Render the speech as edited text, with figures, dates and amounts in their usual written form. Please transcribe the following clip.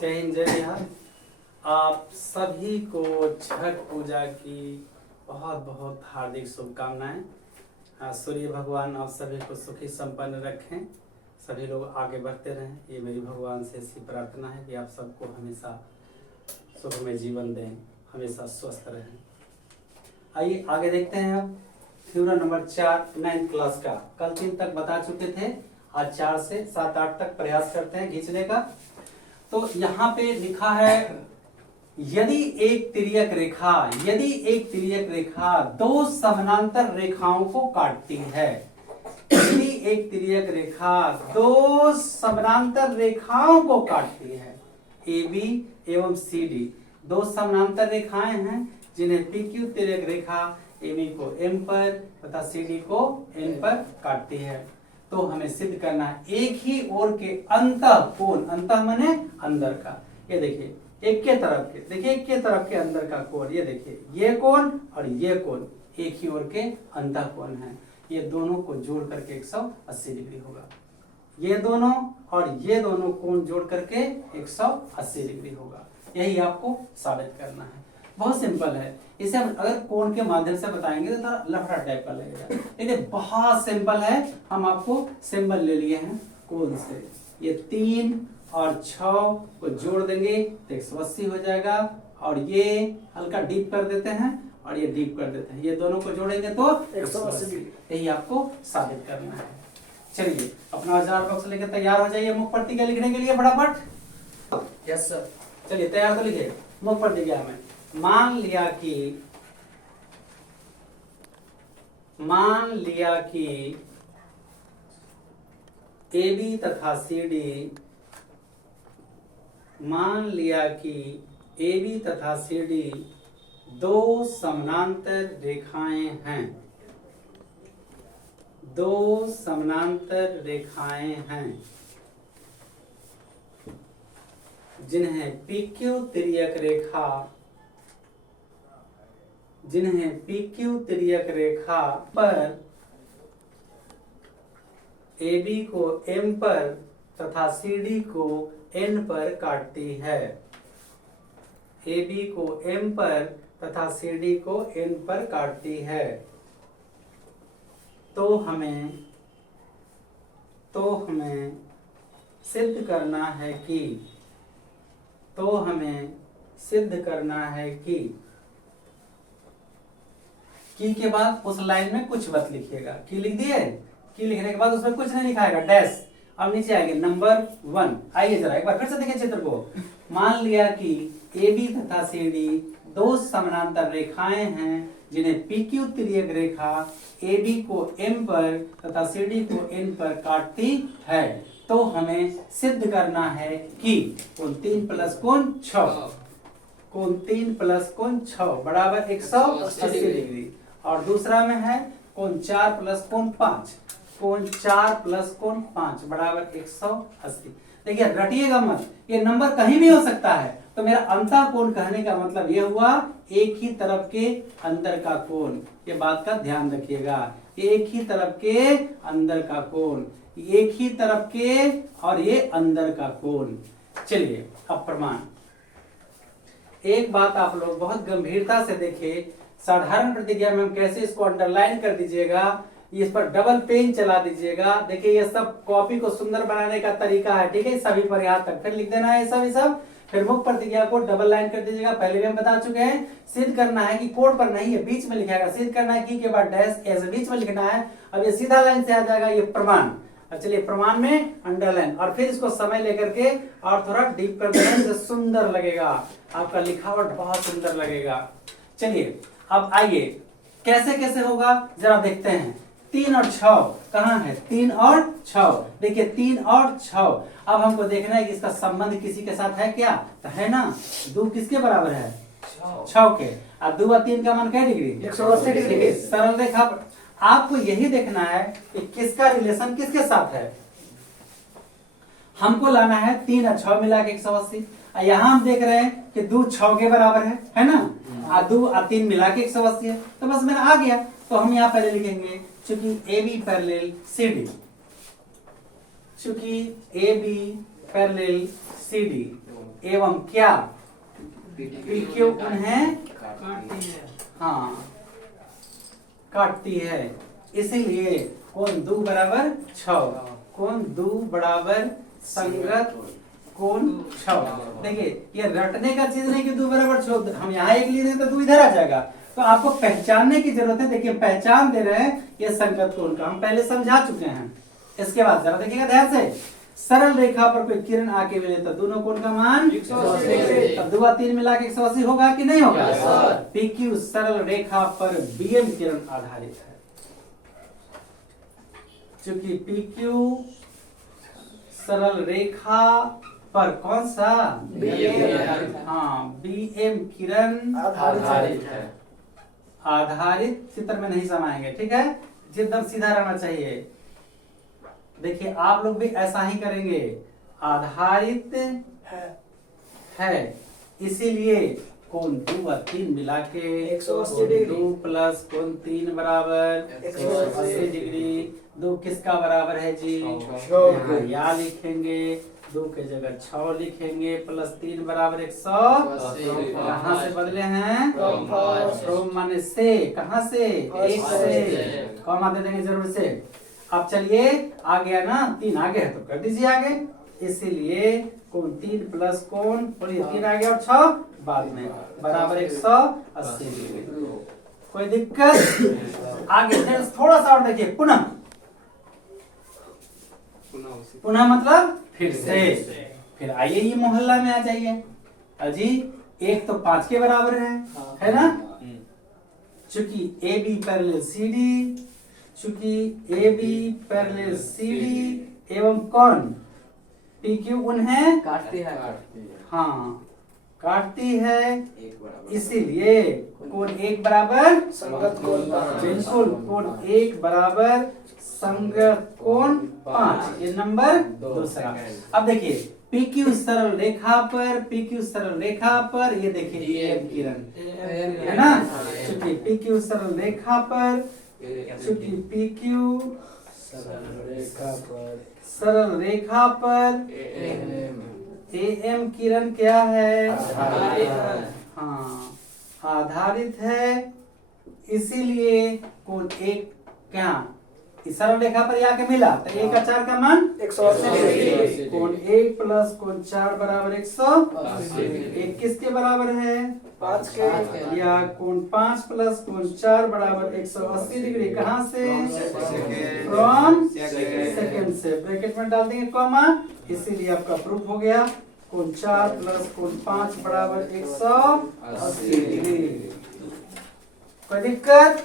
जय हिंद जय बिहार। आप सभी को छठ पूजा की बहुत बहुत हार्दिक शुभकामनाएं। सूर्य भगवान आप सभी को सुखी संपन्न रखें, सभी लोग आगे बढ़ते रहें, ये मेरी भगवान से ऐसी प्रार्थना है कि आप सबको हमेशा सुख में जीवन दें, हमेशा स्वस्थ रहें। आइए आगे देखते हैं। अब थ्योरम नंबर 4 9th क्लास का कल 3 तक बता चुके थे, आज 4 से 7 8 तक प्रयास करते हैं खींचने का। तो यहाँ पे लिखा है यदि एक तिर्यक रेखा दो समानांतर रेखाओं को काटती है, यदि एक तिर्यक रेखा दो समानांतर रेखाओं को काटती है, AB एवं CD दो समानांतर रेखाएं हैं जिन्हें PQ तिर्यक रेखा AB को M पर तथा CD को N पर काटती है, तो हमें सिद्ध करना है एक ही ओर के अंतः कोण, अंतः माने अंदर का, ये देखिए एक के तरफ के, देखिए एक के तरफ के अंदर का कोण, ये देखिए ये कोण और ये कोण एक ही ओर के अंतः कोण है, ये दोनों को जोड़ करके 180 डिग्री होगा, ये दोनों और ये दोनों कोण जोड़ करके 180 डिग्री होगा। यही आपको साबित करना है, बहुत सिंपल है। इसे हम अगर कोण के माध्यम से बताएंगे तो थोड़ा लफड़ा टाइप का लगेगा, लेकिन बहुत सिंपल है। हम आपको सिंबल ले लिए हैं कोण से, ये 3 और 6 को जोड़ देंगे तो 180 हो जाएगा, और ये हल्का डीप कर देते हैं और ये डीप कर देते हैं, ये दोनों को जोड़ेंगे तो 180। यही आपको साबित करना है। चलिए अपना औजार बॉक्स लेकर तैयार हो जाइए मुख प्रतिज्ञा लिखने के लिए फटाफट। यस सर, चलिए तैयार तो लिखिए मुख प्रतिज्ञा में। मान लिया कि AB तथा CD, मान लिया कि AB तथा CD दो समानांतर रेखाएं हैं, दो समानांतर रेखाएं हैं जिन्हें PQ तिर्यक रेखा पर AB को M पर तथा CD को N पर काटती है, AB को M पर तथा CD को N पर काटती है, तो हमें सिद्ध करना है कि के बाद उस लाइन में कुछ मत लिखिएगा, की लिख दिए, की लिखने के बाद उसमें कुछ नहीं लिखाएगा, डैश। अब नीचे आएंगे नंबर 1। आइए जरा एक बार फिर से देखिए चित्र को। मान लिया कि AB तथा CD दो समानांतर रेखाएं हैं जिन्हें PQ तिर्यक रेखा AB को M पर तथा CD को N पर काटती है, तो हमें सिद्ध करना है कि कोण 3 प्लस कोण 6, कोण 3 प्लस कोण 6 बराबर 180 डिग्री, और दूसरा में है कोण 4 प्लस कोण 5, कोण 4 प्लस कोण 5 बराबर 180। देखिए रटिएगा मत, ये नंबर कहीं भी हो सकता है, तो मेरा अंतः कोण कहने का मतलब ये हुआ एक ही तरफ के अंदर का कोण, ये बात का ध्यान रखिएगा, एक ही तरफ के अंदर का कोण, एक ही तरफ के और ये अंदर का कोण। चलिए अब प्रमाण। एक बात आप लोग बहुत गंभीरता से देखिए, साधारण प्रतिज्ञा में हम कैसे इसको अंडरलाइन कर दीजिएगा, इस पर डबल पेन चला दीजिएगा। देखिए ये सब कॉपी को सुंदर बनाने का तरीका है, ठीक है, सभी पर यहाँ तक फिर लिख देना है सब, फिर मुख प्रतिज्ञा को डबल लाइन कर दीजिएगा। पहले भी हम बता चुके हैं, सिद्ध करना है कि कोड पर नहीं है, बीच में लिखाएगा, सिद्ध करना है कि के बाद डैश ऐसे बीच में लिखना है। अब ये सीधा लाइन से आ जाएगा, ये प्रमाण। चलिए प्रमाण में अंडरलाइन, और फिर इसको समय लेकर के और थोड़ा डीप कर देना, इससे सुंदर लगेगा, आपका लिखावट बहुत सुंदर लगेगा। चलिए अब आइए कैसे कैसे होगा जरा देखते हैं। 3 और 6 कहाँ है, 3 और 6, देखिए 3 और 6। अब हमको देखना है कि इसका संबंध किसी के साथ है क्या, तो है ना, 2 किसके बराबर है, 6 के, अब 2 और 3 का मान क्या डिग्री, 180 डिग्री। सरल रेखा आपको यही देखना है कि किसका रिलेशन किसके साथ है, हमको लाना है 3 और 6 मिला के 180। यहाँ हम देख रहे हैं कि 2 6 के बराबर है ना, 2 और 3 मिला के 180 है, तो बस मेरा आ गया। तो हम यहाँ पहले लिखेंगे चूंकि AB पैरेलल CD, एवं क्या PQ उन्हें हाँ काटती है। इसीलिए कोण दो बराबर 6, कोण दो बराबर संगत कोण 6। देखिए ये रटने का चीज नहीं कि दो बराबर 6, हम यहाँ एक लिए तो दो इधर आ जाएगा। तो आपको पहचानने की जरूरत है। देखिए पहचान दे रहे हैं ये संगत कोण का, हम पहले समझा चुके हैं। इसके बाद जरा देखिएगा ध्यान से, सरल रेखा पर कोई किरण आके मिले तो दोनों कोण का मान 180। अब 2 और 3 मिला के 180 होगा कि नहीं होगा? PQ सरल रेखा पर BM किरण आधारित है। चूंकि PQ सरल रेखा पर कौन सा हाँ BM किरण आधारित है। आधारित चित्र में नहीं समाएंगे, ठीक है, एकदम सीधा रहना चाहिए। देखिए आप लोग भी ऐसा ही करेंगे, आधारित है इसीलिए कोण 2 और 3 मिला के 180 डिग्री। 2 प्लस कोण 3 बराबर 180 डिग्री। 2 किसका बराबर है जी? यहाँ लिखेंगे 2 के जगह 6 लिखेंगे, प्लस 3 बराबर 180। कहाँ से बदले हैं? फ्रॉम माने से, कहाँ से? 1 से, कॉमा दे देंगे जरूर से। अब चलिए आ गया ना, 3 आगे है तो कर दीजिए आगे। इसीलिए कोण 3 प्लस कोण 3 आ गया और 6 बाद में बराबर 180 डिग्री। कोई दिक्कत? आगे थोड़ा सा और देखिए, पुनः मतलब फिर से। फिर आइए ये मोहल्ला में आ जाइए। अजी 1 तो 5 के बराबर है ना? चूंकि AB पैरेलल CD, चूंकि AB पैरेलल CD एवं कोण PQ उन्हें काटती है। हाँ काटती है, इसीलिए कोण 1 बराबर संगत कोण 5। बिल्कुल, कोण 1 बराबर संगत कोण 5। ये नंबर दूसरा। अब देखिए PQ सरल रेखा पर ये देखिए AM किरण है ना? चूंकि PQ सरल रेखा पर, चूंकि PQ सरल रेखा पर AM किरण क्या है? हाँ आधारित है, इसीलिए कोण 1 क्या इस सरल रेखा पर आके मिला तो 1 का 4 का मान 180। कोण 1 प्लस कोण 4 बराबर 180। 1 किसके बराबर है? 5 के। या कोण 5 प्लस कोण 4 बराबर 180 डिग्री। कहाँ से? फ्रॉम सेकंड से। ब्रैकेट में डाल देंगे कॉमा, इसीलिए आपका प्रूफ हो गया। कोण 4 प्लस कोण 5 बराबर 180 डिग्री। कोई दिक्कत?